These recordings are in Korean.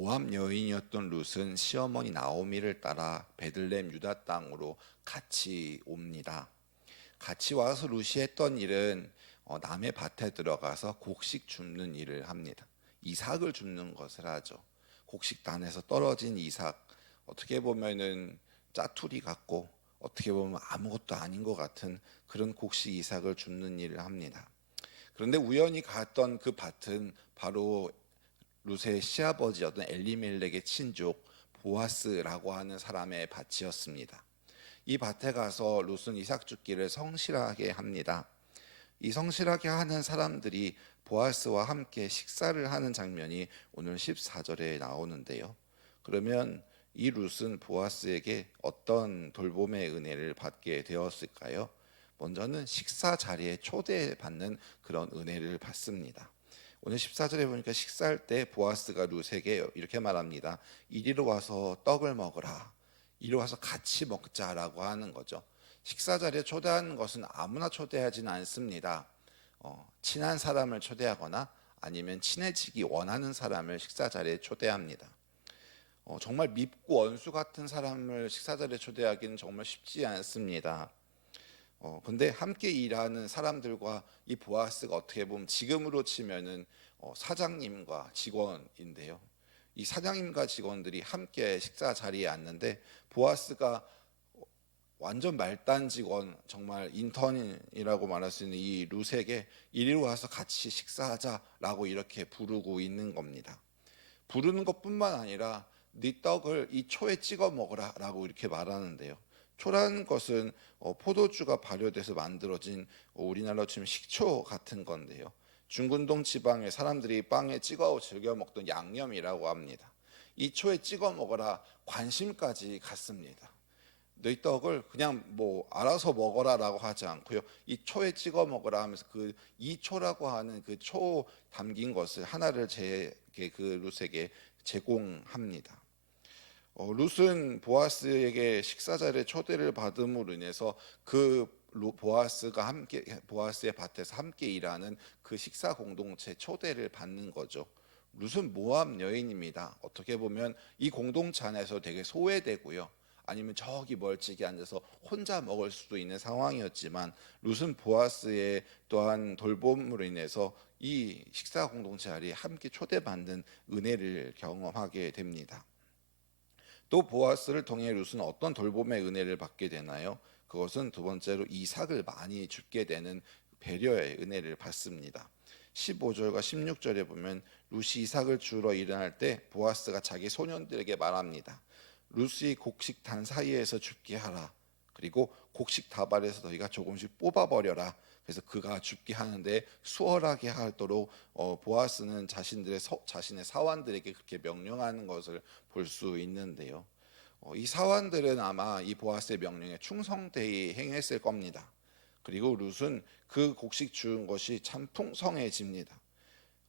모압 여인이었던 룻은 시어머니 나오미를 따라 베들레헴 유다 땅으로 같이 옵니다. 같이 와서 룻이 했던 일은 남의 밭에 들어가서 곡식 줍는 일을 합니다. 이삭을 줍는 것을 하죠. 곡식단에서 떨어진 이삭, 어떻게 보면은 짜투리 같고 어떻게 보면 아무것도 아닌 것 같은 그런 곡식 이삭을 줍는 일을 합니다. 그런데 우연히 갔던 그 밭은 바로 룻의 시아버지였던 엘리멜렉의 친족 보아스라고 하는 사람의 밭이었습니다. 이 밭에 가서 룻은 이삭 줍기를 성실하게 합니다. 이 성실하게 하는 사람들이 보아스와 함께 식사를 하는 장면이 오늘 14절에 나오는데요. 그러면 이 룻은 보아스에게 어떤 돌봄의 은혜를 받게 되었을까요? 먼저는 식사 자리에 초대받는 그런 은혜를 받습니다. 오늘 14절에 보니까 식사할 때 보아스가 룻에게 이렇게 말합니다. 이리로 와서 떡을 먹으라. 이리 와서 같이 먹자라고 하는 거죠. 식사 자리에 초대하는 것은 아무나 초대하지는 않습니다. 친한 사람을 초대하거나 아니면 친해지기 원하는 사람을 식사 자리에 초대합니다. 정말 밉고 원수 같은 사람을 식사 자리에 초대하기는 정말 쉽지 않습니다. 근데 함께 일하는 사람들과 이 보아스가 어떻게 보면 지금으로 치면은 사장님과 직원인데요. 이 사장님과 직원들이 함께 식사 자리에 앉는데 보아스가 완전 말단 직원, 정말 인턴이라고 말할 수 있는 이 룻에게 이리로 와서 같이 식사하자라고 이렇게 부르고 있는 겁니다. 부르는 것뿐만 아니라 네 떡을 이 초에 찍어 먹으라라고 이렇게 말하는데요. 초라는 것은 포도주가 발효돼서 만들어진 우리나라로 치면 식초 같은 건데요. 중근동 지방의 사람들이 빵에 찍어 즐겨 먹던 양념이라고 합니다. 이 초에 찍어 먹어라 관심까지 갖습니다. 너희 떡을 그냥 뭐 알아서 먹어라라고 하지 않고요. 이 초에 찍어 먹으라 하면서 그 이 초라고 하는 그 초 담긴 것을 하나를 제게 그 룻에게 제공합니다. 룻은 보아스에게 식사 자리에 초대를 받음으로 인해서 그 보아스가 함께 보아스의 밭에서 함께 일하는 그 식사 공동체 초대를 받는 거죠. 룻은 모압 여인입니다. 어떻게 보면 이 공동체 안에서 되게 소외되고요. 아니면 저기 멀찍이 앉아서 혼자 먹을 수도 있는 상황이었지만 룻은 보아스의 또한 돌봄으로 인해서 이 식사 공동체 자리에 함께 초대받는 은혜를 경험하게 됩니다. 또 보아스를 통해 룻은 어떤 돌봄의 은혜를 받게 되나요? 그것은 두 번째로 이삭을 많이 줍게 되는 배려의 은혜를 받습니다. 15절과 16절에 보면 룻이 이삭을 주러 일어날 때 보아스가 자기 소년들에게 말합니다. 룻이 곡식 단 사이에서 줍게 하라. 그리고 곡식 다발에서 너희가 조금씩 뽑아버려라. 그래서 그가 줍게 하는데 수월하게 하도록 보아스는 자신의 사환들에게 그렇게 명령하는 것을 볼 수 있는데요. 이 사환들은 아마 이 보아스의 명령에 충성되이 행했을 겁니다. 그리고 룻은 그 곡식 주운 것이 참 풍성해집니다.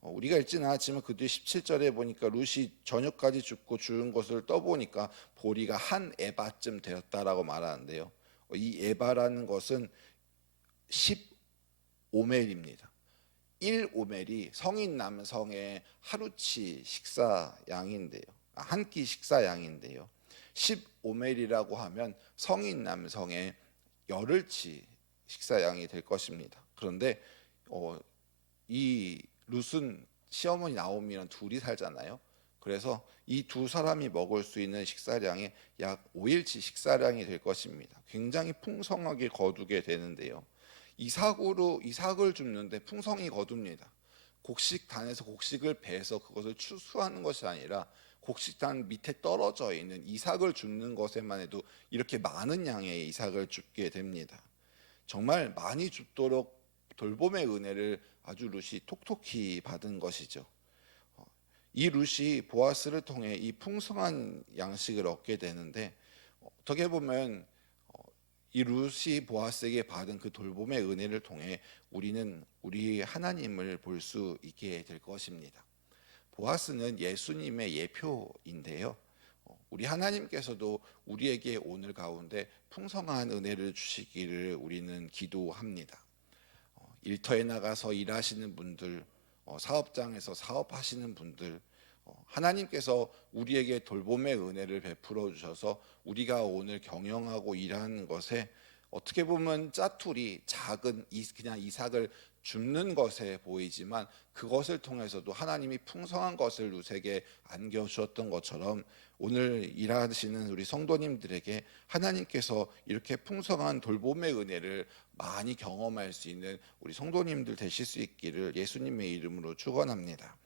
우리가 읽지는 않았지만 그 뒤 17절에 보니까 룻이 저녁까지 줍고 주운 것을 떠보니까 보리가 한 에바쯤 되었다라고 말하는데요. 이 에바라는 것은 15멜입니다. 1오멜이 성인 남성의 하루치 식사양인데요. 한 끼 식사양인데요. 15멜이라고 하면 성인 남성의 열흘치 식사양이 될 것입니다. 그런데 이 룻은 시어머니 나오미랑 둘이 살잖아요. 그래서 이 두 사람이 먹을 수 있는 식사량이 약 5일치 식사량이 될 것입니다. 굉장히 풍성하게 거두게 되는데요. 이삭을 줍는데 풍성히 거둡니다. 곡식단에서 곡식을 베서 그것을 추수하는 것이 아니라 곡식단 밑에 떨어져 있는 이삭을 줍는 것에만 해도 이렇게 많은 양의 이삭을 줍게 됩니다. 정말 많이 줍도록 돌봄의 은혜를 아주 룻이 톡톡히 받은 것이죠. 이 룻이 보아스를 통해 이 풍성한 양식을 얻게 되는데 어떻게 보면 이 룻이 보아스에게 받은 그 돌봄의 은혜를 통해 우리는 우리 하나님을 볼 수 있게 될 것입니다. 보아스는 예수님의 예표인데요. 우리 하나님께서도 우리에게 오늘 가운데 풍성한 은혜를 주시기를 우리는 기도합니다. 일터에 나가서 일하시는 분들, 사업장에서 사업하시는 분들, 하나님께서 우리에게 돌봄의 은혜를 베풀어 주셔서 우리가 오늘 경영하고 일하는 것에 어떻게 보면 짜투리 작은 그냥 이삭을 줍는 것에 보이지만 그것을 통해서도 하나님이 풍성한 것을 루세게 안겨주었던 것처럼 오늘 일하시는 우리 성도님들에게 하나님께서 이렇게 풍성한 돌봄의 은혜를 많이 경험할 수 있는 우리 성도님들 되실 수 있기를 예수님의 이름으로 축원합니다.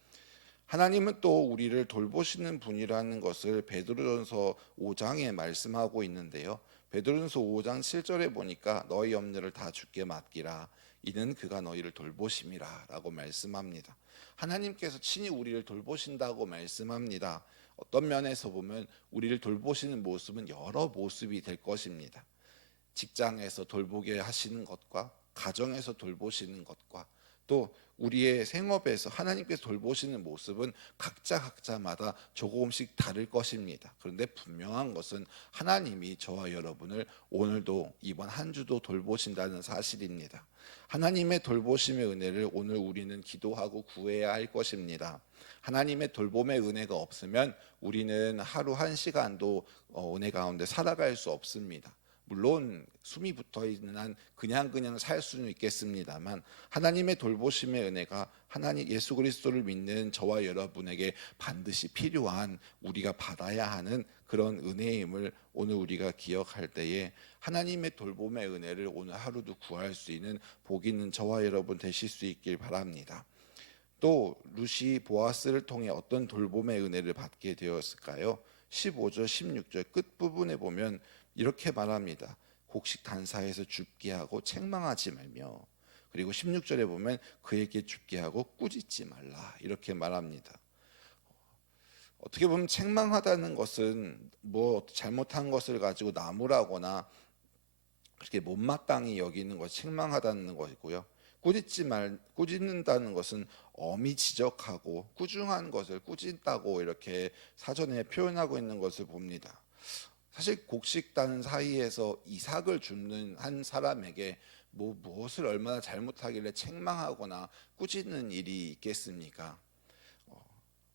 하나님은 또 우리를 돌보시는 분이라는 것을 베드로전서 5장에 말씀하고 있는데요. 베드로전서 5장 7절에 보니까 너희 염려를 다 주께 맡기라. 이는 그가 너희를 돌보심이라 라고 말씀합니다. 하나님께서 친히 우리를 돌보신다고 말씀합니다. 어떤 면에서 보면 우리를 돌보시는 모습은 여러 모습이 될 것입니다. 직장에서 돌보게 하시는 것과 가정에서 돌보시는 것과 또 우리의 생업에서 하나님께서 돌보시는 모습은 각자마다 조금씩 다를 것입니다. 그런데 분명한 것은 하나님이 저와 여러분을 오늘도 이번 한 주도 돌보신다는 사실입니다. 하나님의 돌보심의 은혜를 오늘 우리는 기도하고 구해야 할 것입니다. 하나님의 돌봄의 은혜가 없으면 우리는 하루 한 시간도 은혜 가운데 살아갈 수 없습니다. 물론 숨이 붙어 있는 한 그냥 살 수는 있겠습니다만 하나님의 돌보심의 은혜가 하나님 예수 그리스도를 믿는 저와 여러분에게 반드시 필요한 우리가 받아야 하는 그런 은혜임을 오늘 우리가 기억할 때에 하나님의 돌봄의 은혜를 오늘 하루도 구할 수 있는 복 있는 저와 여러분 되실 수 있길 바랍니다. 또 룻이 보아스를 통해 어떤 돌봄의 은혜를 받게 되었을까요? 15절 16절 끝부분에 보면 이렇게 말합니다. 곡식 단사에서 줍게 하고 책망하지 말며, 그리고 16절에 보면 그에게 줍게 하고 꾸짖지 말라 이렇게 말합니다. 어떻게 보면 책망하다는 것은 뭐 잘못한 것을 가지고 나무라거나 그렇게 못마땅히 여기는 것이 책망하다는 것이고요. 꾸짖는다는 것은 엄히 지적하고 꾸중한 것을 꾸짖다고 이렇게 사전에 표현하고 있는 것을 봅니다. 사실 곡식단 사이에서 이삭을 줍는 한 사람에게 무엇을 얼마나 잘못하길래 책망하거나 꾸짖는 일이 있겠습니까?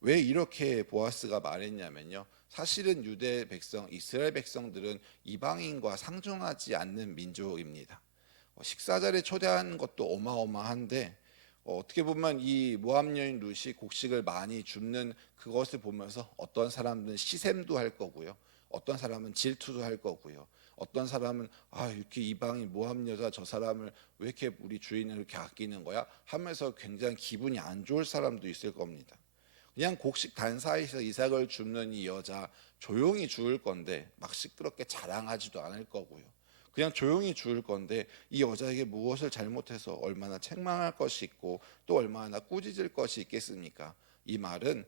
왜 이렇게 보아스가 말했냐면요. 사실은 유대 백성, 이스라엘 백성들은 이방인과 상종하지 않는 민족입니다. 식사 자리에 초대하는 것도 어마어마한데 어떻게 보면 이 모압 여인 룻이 곡식을 많이 줍는 그것을 보면서 어떤 사람들은 시샘도 할 거고요. 어떤 사람은 질투도 할 거고요. 어떤 사람은 이렇게 이방인 모압 여자 저 사람을 왜 이렇게 우리 주인을 이렇게 아끼는 거야? 하면서 굉장히 기분이 안 좋을 사람도 있을 겁니다. 그냥 곡식 단사이에서 이삭을 줍는 이 여자 조용히 주울 건데 막 시끄럽게 자랑하지도 않을 거고요. 그냥 조용히 주울 건데 이 여자에게 무엇을 잘못해서 얼마나 책망할 것이 있고 또 얼마나 꾸짖을 것이 있겠습니까? 이 말은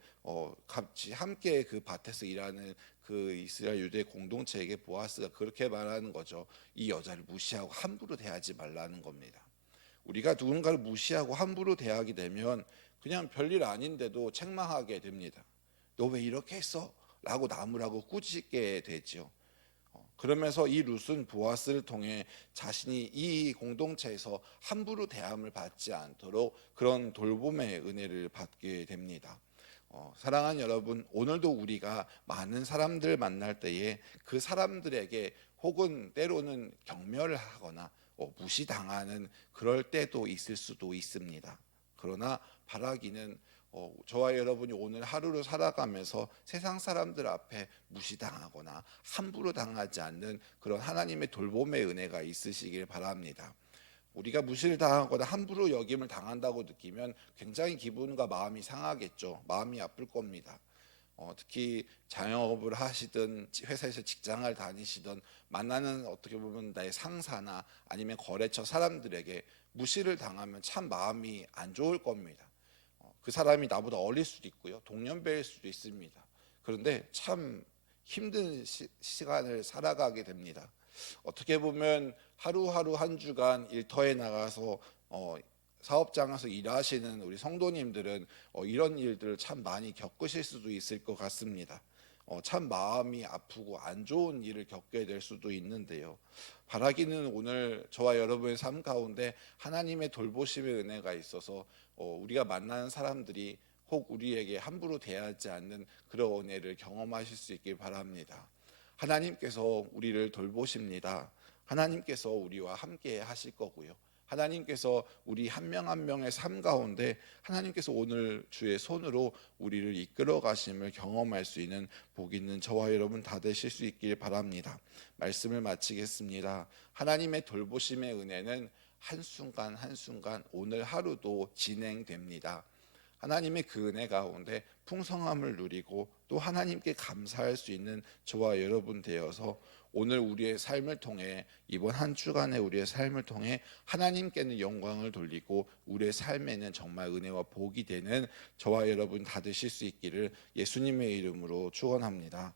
같이 함께 그 밭에서 일하는 그 이스라엘 유대 공동체에게 보아스가 그렇게 말하는 거죠. 이 여자를 무시하고 함부로 대하지 말라는 겁니다. 우리가 누군가를 무시하고 함부로 대하게 되면 그냥 별일 아닌데도 책망하게 됩니다. 너 왜 이렇게 했어? 라고 나무라고 꾸짖게 되죠. 그러면서 이 룻은 보아스를 통해 자신이 이 공동체에서 함부로 대함을 받지 않도록 그런 돌봄의 은혜를 받게 됩니다. 사랑하는 여러분, 오늘도 우리가 많은 사람들 만날 때에 그 사람들에게 혹은 때로는 경멸을 하거나 무시당하는 그럴 때도 있을 수도 있습니다. 그러나 바라기는 저와 여러분이 오늘 하루를 살아가면서 세상 사람들 앞에 무시당하거나 함부로 당하지 않는 그런 하나님의 돌봄의 은혜가 있으시길 바랍니다. 우리가 무시를 당하거나 함부로 여김을 당한다고 느끼면 굉장히 기분과 마음이 상하겠죠. 마음이 아플 겁니다. 특히 자영업을 하시든 회사에서 직장을 다니시든 만나는 어떻게 보면 나의 상사나 아니면 거래처 사람들에게 무시를 당하면 참 마음이 안 좋을 겁니다. 그 사람이 나보다 어릴 수도 있고요. 동년배일 수도 있습니다. 그런데 참 힘든 시간을 살아가게 됩니다. 어떻게 보면 하루하루 한 주간 일터에 나가서 사업장에서 일하시는 우리 성도님들은 이런 일들을 참 많이 겪으실 수도 있을 것 같습니다. 참 마음이 아프고 안 좋은 일을 겪게 될 수도 있는데요. 바라기는 오늘 저와 여러분의 삶 가운데 하나님의 돌보심의 은혜가 있어서 우리가 만나는 사람들이 혹 우리에게 함부로 대하지 않는 그런 은혜를 경험하실 수 있길 바랍니다. 하나님께서 우리를 돌보십니다. 하나님께서 우리와 함께 하실 거고요. 하나님께서 우리 한 명 한 명의 삶 가운데 하나님께서 오늘 주의 손으로 우리를 이끌어 가심을 경험할 수 있는 복 있는 저와 여러분 다 되실 수 있길 바랍니다. 말씀을 마치겠습니다. 하나님의 돌보심의 은혜는 한순간 한순간 오늘 하루도 진행됩니다. 하나님의 그 은혜 가운데 풍성함을 누리고 또 하나님께 감사할 수 있는 저와 여러분 되어서 오늘 우리의 삶을 통해 이번 한 주간의 우리의 삶을 통해 하나님께는 영광을 돌리고 우리의 삶에는 정말 은혜와 복이 되는 저와 여러분 다 되실 수 있기를 예수님의 이름으로 축원합니다.